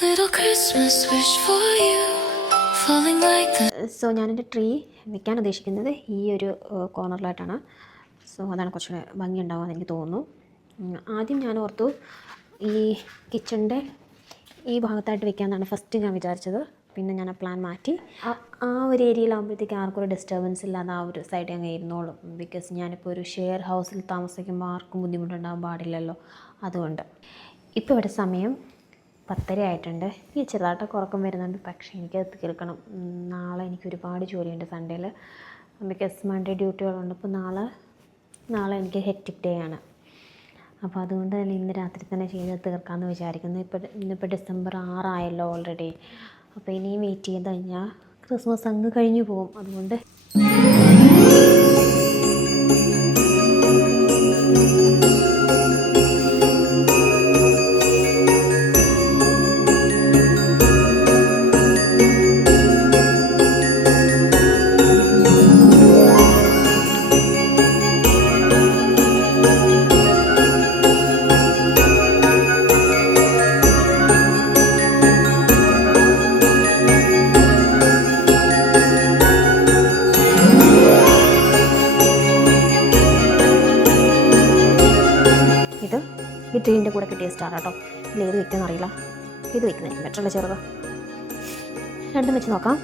Little Christmas wish for you, falling like the. So ഞാനെൻ്റെ tree വെക്കാൻ ഉദ്ദേശിക്കുന്നത് ഈ ഒരു കോർണറിലായിട്ടാണ്. സോ അതാണ് കുറച്ചുകൂടെ ഭംഗി ഉണ്ടാവുമെന്ന് എനിക്ക് തോന്നുന്നു. ആദ്യം ഞാൻ ഓർത്തു ഈ കിച്ചണിൻ്റെ ഈ ഭാഗത്തായിട്ട് വെക്കാമെന്നാണ് ഫസ്റ്റ് ഞാൻ വിചാരിച്ചത്. പിന്നെ ഞാൻ ആ പ്ലാൻ മാറ്റി ആ ഒരു ഏരിയയിലാകുമ്പോഴത്തേക്ക് ആർക്കും ഒരു ഡിസ്റ്റർബൻസ് ഇല്ലാതെ ആ ഒരു സൈഡിൽ അങ്ങ് ഇരുന്നോളും. ബിക്കോസ് ഞാനിപ്പോൾ ഒരു ഷെയർ ഹൗസിൽ താമസിക്കുമ്പോൾ ആർക്കും ബുദ്ധിമുട്ടുണ്ടാകാൻ പാടില്ലല്ലോ. അതുകൊണ്ട് ഇപ്പോൾ ഇവിടെ സമയം 10:30 ആയിട്ടുണ്ട്. ഈ ചെറുതായിട്ടൊക്കെ ഉറക്കം വരുന്നുണ്ട്, പക്ഷേ എനിക്കത് തീർക്കണം. നാളെ എനിക്ക് ഒരുപാട് ജോലിയുണ്ട് സൺഡേയിൽ. Because Monday ഡ്യൂട്ടികളുണ്ട്. അപ്പോൾ നാളെ എനിക്ക് ഹെക്റ്റിക് ഡേ ആണ്. അപ്പോൾ അതുകൊണ്ട് തന്നെ ഇന്ന് രാത്രി തന്നെ ചെയ്ത് തീർക്കാമെന്ന് വിചാരിക്കുന്നു. ഇന്നിപ്പോൾ ഡിസംബർ 6 ആയല്ലോ ഓൾറെഡി. അപ്പോൾ ഇനിയും വെയിറ്റ് ചെയ്ത് കഴിഞ്ഞാൽ ക്രിസ്മസ് അങ്ങ് കഴിഞ്ഞു പോകും. അതുകൊണ്ട് ഈ ട്രീൻ്റെ കൂടെ കിട്ടിയ സ്റ്റാർ കേട്ടോ. ഇതിൽ ഏത് വെക്കുമെന്ന് അറിയില്ല. ഇത് വെക്കുന്നതായിരിക്കും ബെറ്ററല്ലേ ചെറുത്. രണ്ടും വെച്ച് നോക്കാം.